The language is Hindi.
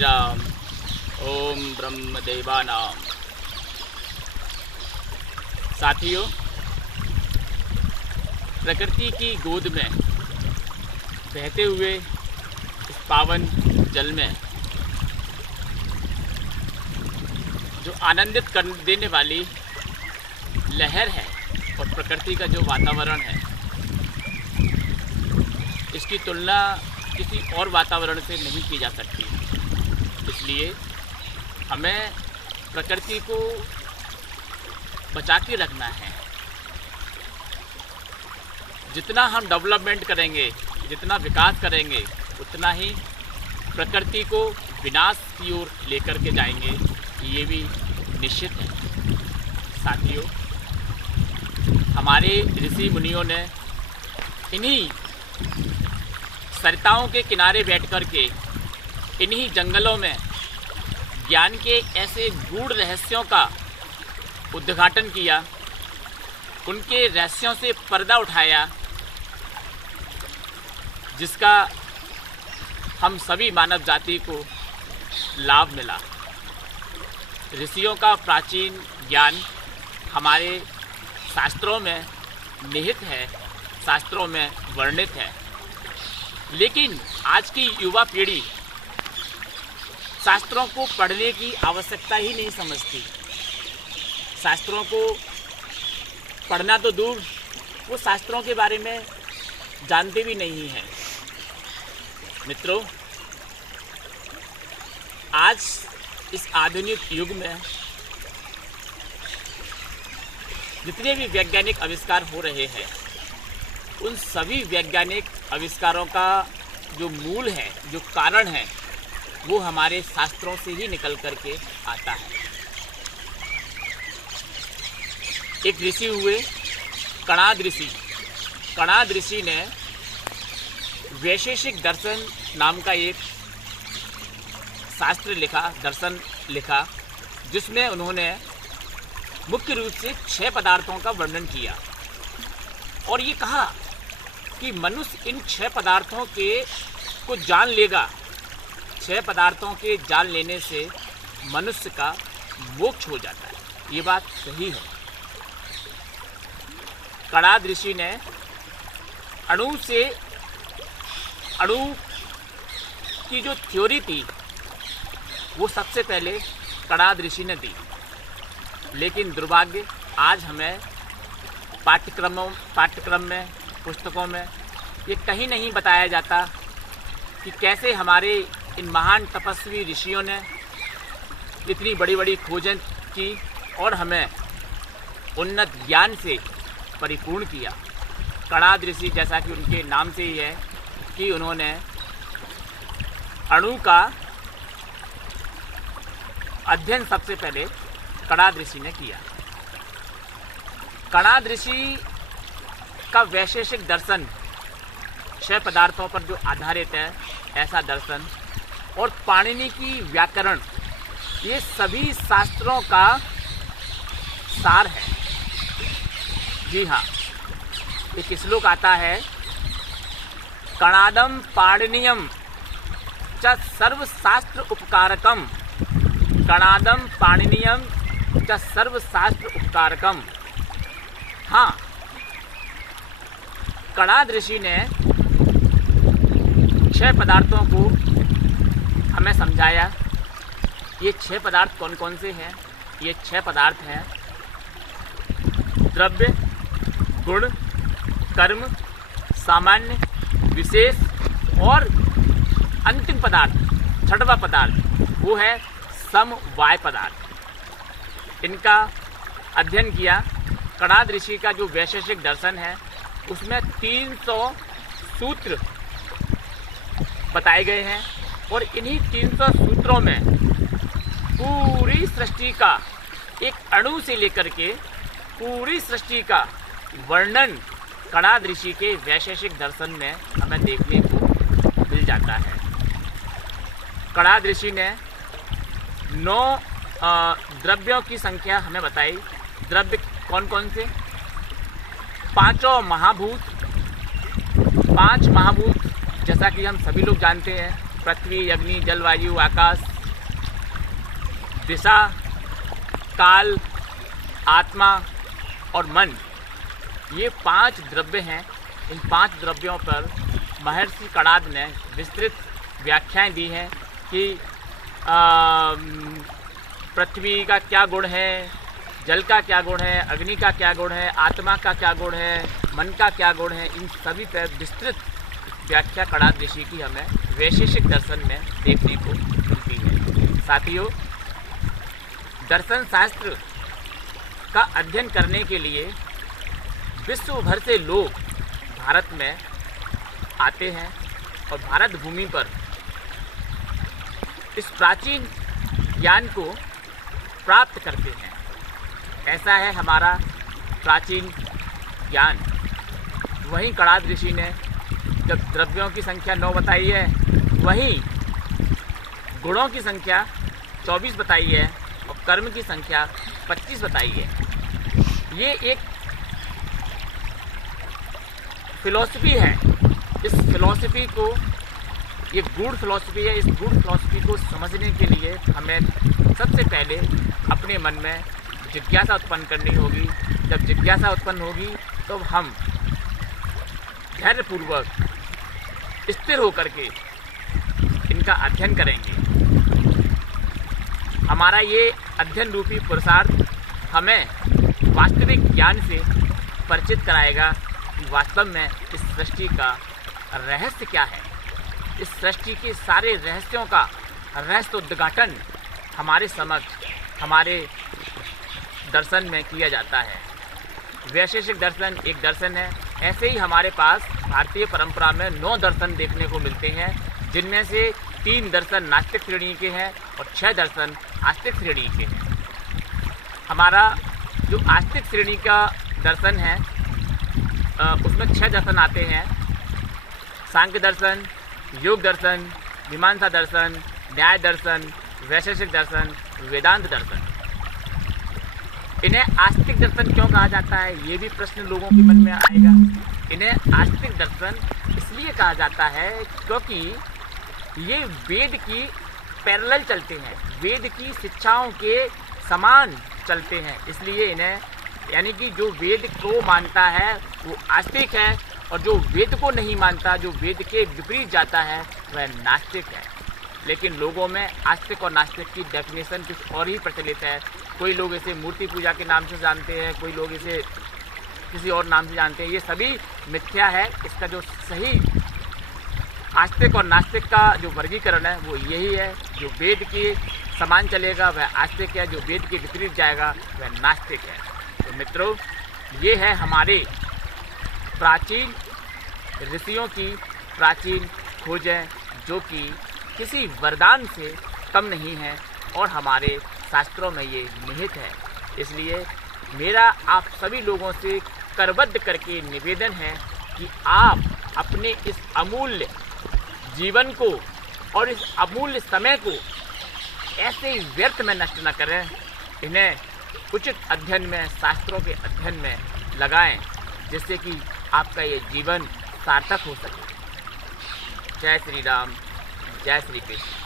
राम। ओम ब्रह्म देवानाम। साथियों, प्रकृति की गोद में बहते हुए इस पावन जल में जो आनंदित कर देने वाली लहर है और प्रकृति का जो वातावरण है, इसकी तुलना किसी और वातावरण से नहीं की जा सकती। इसलिए हमें प्रकृति को बचा के रखना है। जितना हम डेवलपमेंट करेंगे, जितना विकास करेंगे, उतना ही प्रकृति को विनाश की ओर लेकर के जाएंगे, ये भी निश्चित है। साथियों, हमारे ऋषि मुनियों ने इन्हीं सरिताओं के किनारे बैठ कर के, इन्हीं जंगलों में ज्ञान के ऐसे गूढ़ रहस्यों का उद्घाटन किया, उनके रहस्यों से पर्दा उठाया, जिसका हम सभी मानव जाति को लाभ मिला। ऋषियों का प्राचीन ज्ञान हमारे शास्त्रों में निहित है, शास्त्रों में वर्णित है, लेकिन आज की युवा पीढ़ी शास्त्रों को पढ़ने की आवश्यकता ही नहीं समझती। शास्त्रों को पढ़ना तो दूर, वो शास्त्रों के बारे में जानते भी नहीं हैं। मित्रों, आज इस आधुनिक युग में जितने भी वैज्ञानिक आविष्कार हो रहे हैं, उन सभी वैज्ञानिक आविष्कारों का जो मूल है, जो कारण है, वो हमारे शास्त्रों से ही निकल करके आता है। एक ऋषि हुए कणाद ऋषि। कणाद ऋषि ने वैशेषिक दर्शन नाम का एक शास्त्र लिखा, दर्शन लिखा, जिसमें उन्होंने मुख्य रूप से 6 पदार्थों का वर्णन किया और ये कहा कि मनुष्य इन 6 पदार्थों को जान लेगा। 6 पदार्थों के जान लेने से मनुष्य का मोक्ष हो जाता है। ये बात सही है। कणाद ऋषि ने अणु की जो थ्योरी थी, वो सबसे पहले कणाद ऋषि ने दी। लेकिन दुर्भाग्य, आज हमें पाठ्यक्रम में, पुस्तकों में ये कहीं नहीं बताया जाता कि कैसे हमारे इन महान तपस्वी ऋषियों ने इतनी बड़ी बड़ी खोजें की और हमें उन्नत ज्ञान से परिपूर्ण किया। कणाद ऋषि, जैसा कि उनके नाम से ही है कि उन्होंने अणु का अध्ययन सबसे पहले कणाद ऋषि ने किया। कणाद ऋषि का वैशेषिक दर्शन 6 पदार्थों पर जो आधारित है, ऐसा दर्शन और पाणिनि की व्याकरण, ये सभी शास्त्रों का सार है। जी हाँ, एक श्लोक आता है, कणादम पाणिनियम च सर्वशास्त्र उपकारकम। कणादम पाणिनियम च सर्वशास्त्र उपकारकम। हाँ, कणाद ऋषि ने 6 पदार्थों को हमें समझाया। ये 6 पदार्थ कौन कौन से हैं? ये 6 पदार्थ हैं द्रव्य, गुण, कर्म, सामान्य, विशेष और अंतिम पदार्थ, 6वां पदार्थ, वो है समवाय पदार्थ। इनका अध्ययन किया। कणाद ऋषि का जो वैशेषिक दर्शन है, उसमें 300 सूत्र बताए गए हैं और इन्हीं 300 सूत्रों में पूरी सृष्टि का, एक अणु से लेकर के पूरी सृष्टि का वर्णन कणाद ऋषि के वैशेषिक दर्शन में हमें देखने को मिल जाता है। कणाद ऋषि ने 9 द्रव्यों की संख्या हमें बताई। द्रव्य कौन कौन से? 5 महाभूत। 5 महाभूत जैसा कि हम सभी लोग जानते हैं, पृथ्वी, अग्नि, जल, वायु, आकाश, दिशा, काल, आत्मा और मन, ये 5 द्रव्य हैं। इन 5 द्रव्यों पर महर्षि कणाद ने विस्तृत व्याख्याएं दी हैं कि पृथ्वी का क्या गुण है, जल का क्या गुण है, अग्नि का क्या गुण है, आत्मा का क्या गुण है, मन का क्या गुण है। इन सभी पर विस्तृत व्याख्या कणाद ऋषि की हमें वैशेषिक दर्शन में देखने को मिलती है। साथियों, दर्शन शास्त्र का अध्ययन करने के लिए विश्व भर से लोग भारत में आते हैं और भारत भूमि पर इस प्राचीन ज्ञान को प्राप्त करते हैं। ऐसा है हमारा प्राचीन ज्ञान। वहीं कणाद ऋषि ने जब द्रव्यों की संख्या 9 बताई है, वहीं गुणों की संख्या 24 बताई है और कर्म की संख्या 25 बताई है। ये एक फिलॉसफी है। इस फिलॉसफी को, ये गूढ़ फिलॉसफी है। इस गूढ़ फिलॉसफी को समझने के लिए हमें सबसे पहले अपने मन में जिज्ञासा उत्पन्न करनी होगी। जब जिज्ञासा उत्पन्न होगी तो हम धैर्यपूर्वक स्थिर होकर के इनका अध्ययन करेंगे। हमारा ये अध्ययन रूपी पुरुषार्थ हमें वास्तविक ज्ञान से परिचित कराएगा कि वास्तव में इस सृष्टि का रहस्य क्या है। इस सृष्टि के सारे रहस्यों का रहस्य उद्घाटन हमारे समक्ष, हमारे दर्शन में किया जाता है। वैशेषिक दर्शन एक दर्शन है। ऐसे ही हमारे पास भारतीय परंपरा में 9 दर्शन देखने को मिलते हैं, जिनमें से 3 दर्शन नास्तिक श्रेणी के हैं और 6 दर्शन आस्तिक श्रेणी के हैं। हमारा जो आस्तिक श्रेणी का दर्शन है उसमें 6 दर्शन आते हैं। सांख्य दर्शन, योग दर्शन, मीमांसा दर्शन, न्याय दर्शन, वैशेषिक दर्शन, वेदांत दर्शन। इन्हें आस्तिक दर्शन क्यों कहा जाता है, ये भी प्रश्न लोगों के मन में आएगा। इन्हें आस्तिक दर्शन इसलिए कहा जाता है क्योंकि ये वेद की पैरेलल चलते हैं, वेद की शिक्षाओं के समान चलते हैं। इसलिए इन्हें, यानी कि जो वेद को मानता है वो आस्तिक है और जो वेद को नहीं मानता, जो वेद के विपरीत जाता है, वह नास्तिक है। लेकिन लोगों में आस्तिक और नास्तिक की डेफिनेशन कुछ और ही प्रचलित है। कोई लोग इसे मूर्ति पूजा के नाम से जानते हैं, कोई लोग इसे किसी और नाम से जानते हैं। ये सभी मिथ्या है। इसका जो सही आस्तिक और नास्तिक का जो वर्गीकरण है वो यही है। जो वेद के समान चलेगा वह आस्तिक है, जो वेद के विपरीत जाएगा वह नास्तिक है। तो मित्रों, ये है हमारे प्राचीन ऋषियों की प्राचीन खोजें, जो कि किसी वरदान से कम नहीं है और हमारे शास्त्रों में ये निहित है। इसलिए मेरा आप सभी लोगों से करबद्ध करके निवेदन है कि आप अपने इस अमूल्य जीवन को और इस अमूल्य समय को ऐसे ही व्यर्थ में नष्ट न करें। इन्हें उचित अध्ययन में, शास्त्रों के अध्ययन में लगाएं, जिससे कि आपका ये जीवन सार्थक हो सके। जय श्री राम, जय श्री कृष्ण।